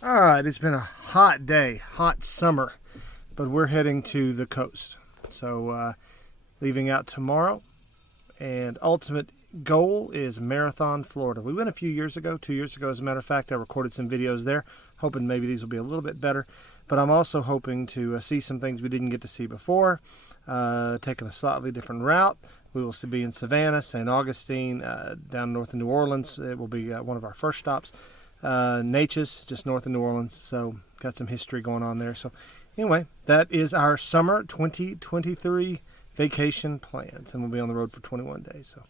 All right, it's been a hot day, hot summer, but we're heading to the coast. So leaving out tomorrow, and ultimate goal is Marathon, Florida. We went a few years ago, 2 years ago as a matter of fact. I recorded some videos there, hoping maybe these will be a little bit better. But I'm also hoping to see some things we didn't get to see before, taking a slightly different route. We will be in Savannah, St. Augustine, down north of New Orleans. It will be one of our first stops. Natchez, just north of New Orleans, so got some history going on there. So anyway, that is our summer 2023 vacation plans, and we'll be on the road for 21 days. So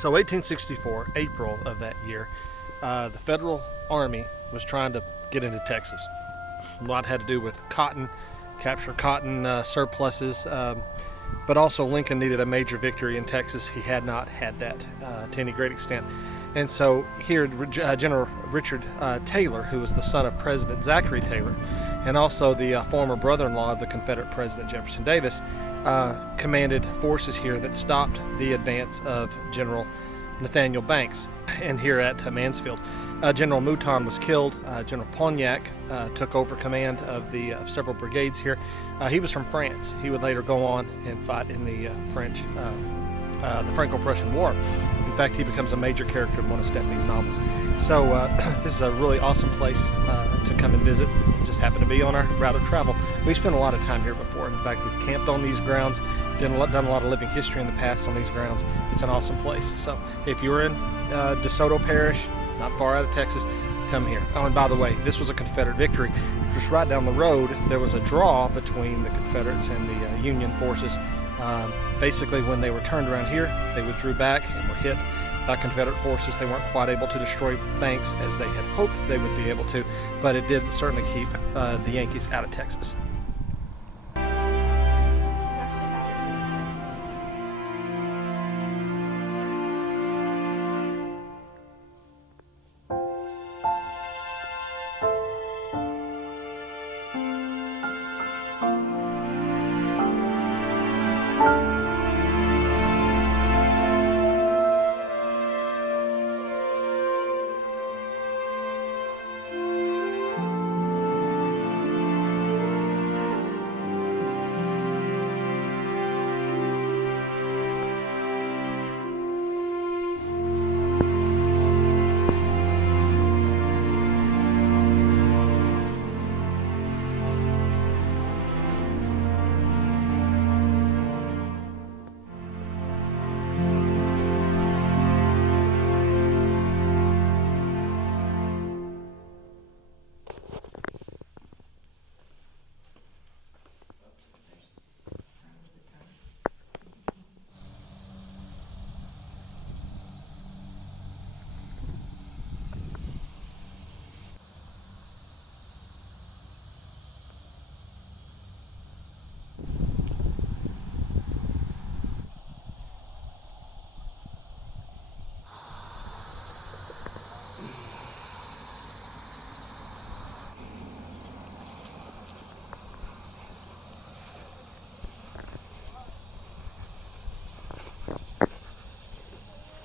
So 1864, April of that year, the Federal Army was trying to get into Texas. A lot had to do with cotton, capture cotton surpluses, but also Lincoln needed a major victory in Texas. He had not had that to any great extent. And so here, General Richard Taylor, who was the son of President Zachary Taylor, and also the former brother-in-law of the Confederate President Jefferson Davis, commanded forces here that stopped the advance of General Nathaniel Banks. And here at Mansfield, General Mouton was killed. General Pontiac took over command of the several brigades here. He was from France. He would later go on and fight in the the Franco-Prussian War. In fact, he becomes a major character in one of Stephanie's novels. So this is a really awesome place to come and visit. It just happened to be on our route of travel. We've spent a lot of time here before. In fact, we've camped on these grounds, done a lot of living history in the past on these grounds. It's an awesome place. So if you're in DeSoto Parish, not far out of Texas, come here. Oh, and by the way, this was a Confederate victory. Just right down the road, there was a draw between the Confederates and the Union forces. Basically, when they were turned around here, they withdrew back and were hit by Confederate forces. They weren't quite able to destroy Banks as they had hoped they would be able to, but it did certainly keep the Yankees out of Texas.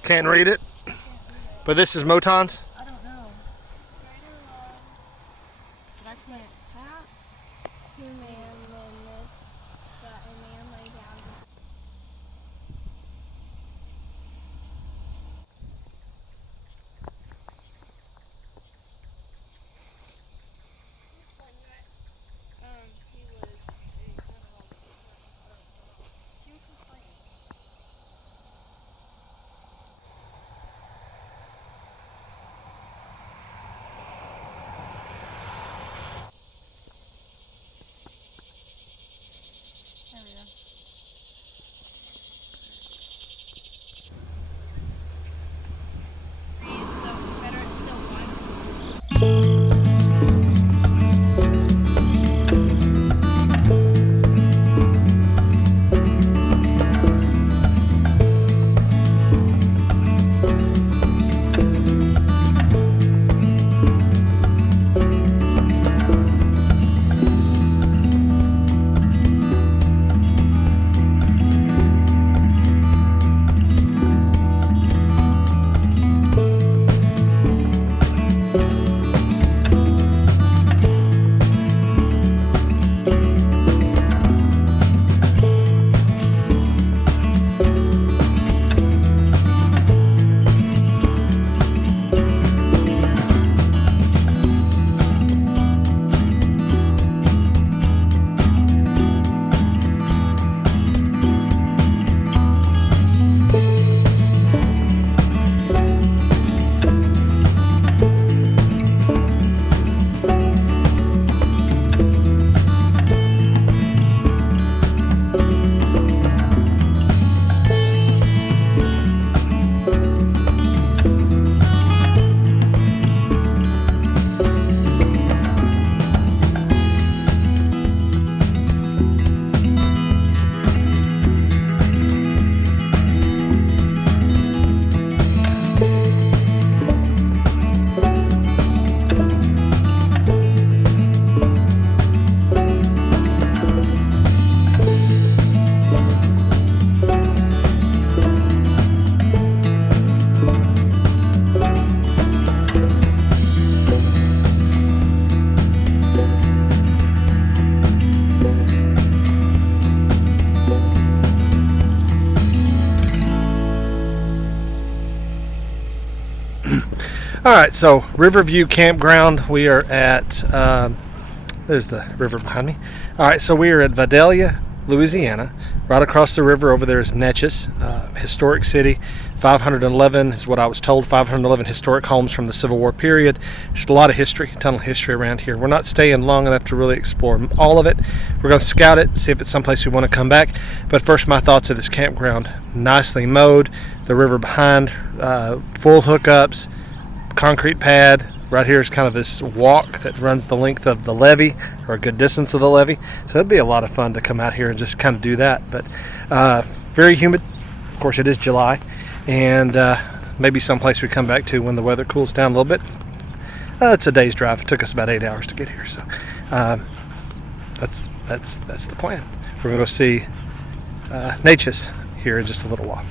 Can't read it, but this is Mouton's. I don't know. Did I plant that? 2 man, then this got a man lay down. All right, so Riverview Campground. We are at, there's the river behind me. All right, so we are at Vidalia, Louisiana. Right across the river over there is Natchez, historic city. 511 is what I was told, 511 historic homes from the Civil War period. Just a lot of history, a ton of history around here. We're not staying long enough to really explore all of it. We're going to scout it, see if it's someplace we want to come back. But first, my thoughts of this campground. Nicely mowed, the river behind, full hookups, concrete pad. Right here is kind of this walk that runs the length of the levee, or a good distance of the levee. So it'd be a lot of fun to come out here and just kind of do that. But very humid. Of course, it is July, and maybe someplace we come back to when the weather cools down a little bit. It's a day's drive. It took us about 8 hours to get here, so that's the plan. We're gonna go see Natchez here in just a little while.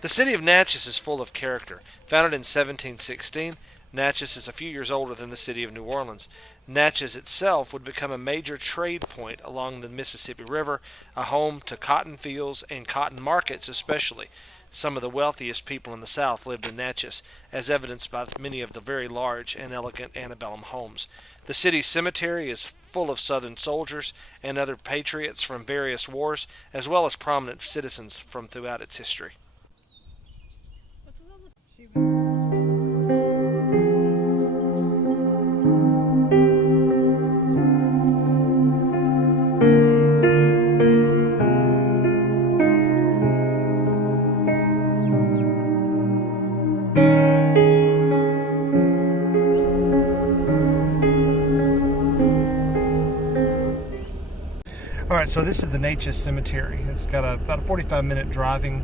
The city of Natchez is full of character. Founded in 1716, Natchez is a few years older than the city of New Orleans. Natchez itself would become a major trade point along the Mississippi River, a home to cotton fields and cotton markets especially. Some of the wealthiest people in the South lived in Natchez, as evidenced by many of the very large and elegant antebellum homes. The city's cemetery is full of Southern soldiers and other patriots from various wars, as well as prominent citizens from throughout its history. All right, so this is the Natchez Cemetery. It's got about a 45-minute driving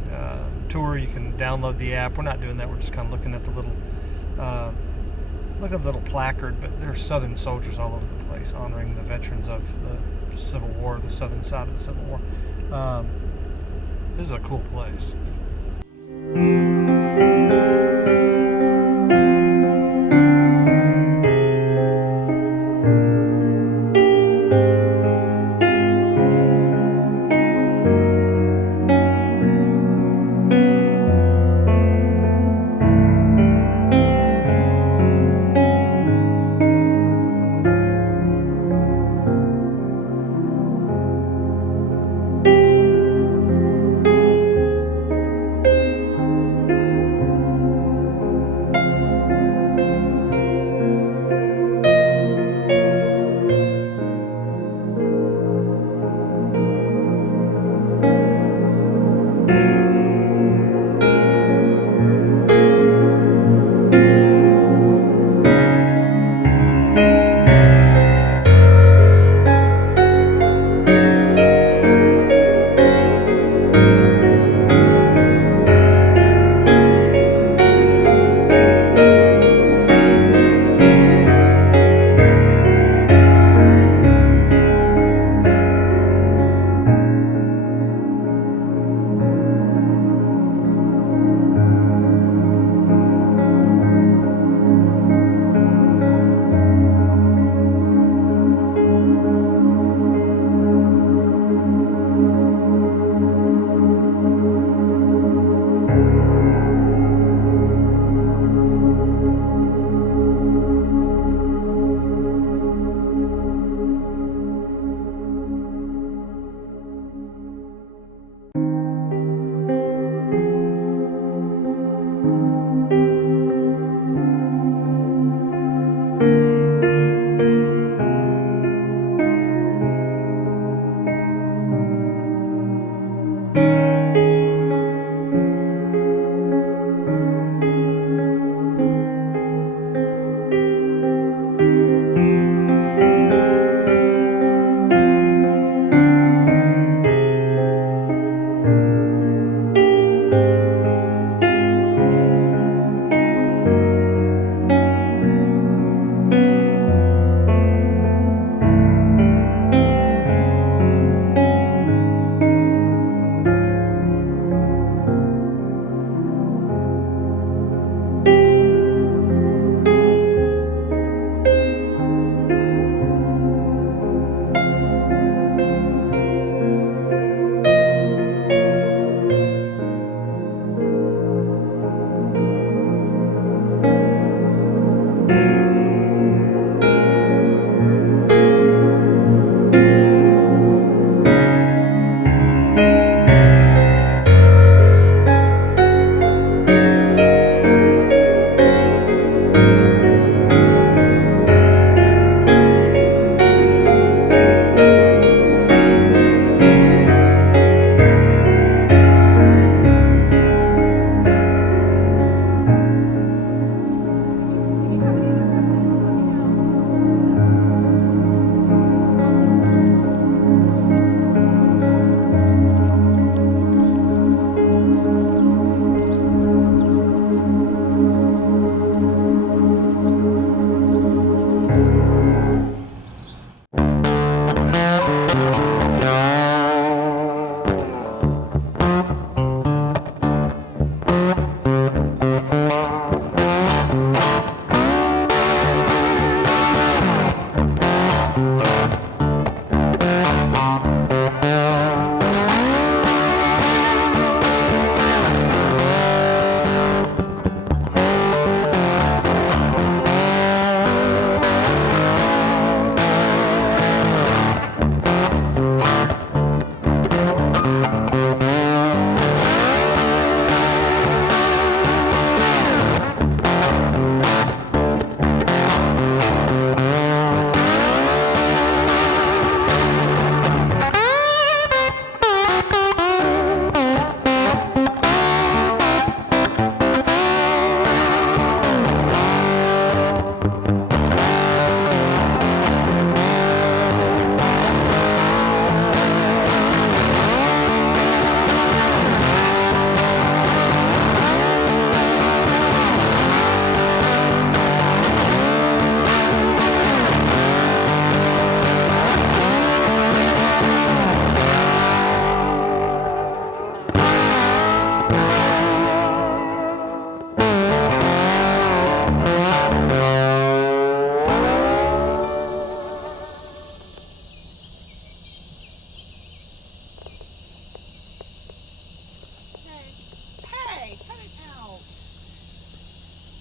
tour. You can download the app. We're not doing that. We're just kind of looking at the little placard. But there are Southern soldiers all over the place honoring the veterans of the Civil War, the Southern side of the Civil War. This is a cool place.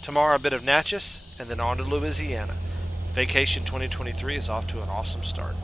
Tomorrow a bit of Natchez, and then on to Louisiana. Vacation 2023 is off to an awesome start.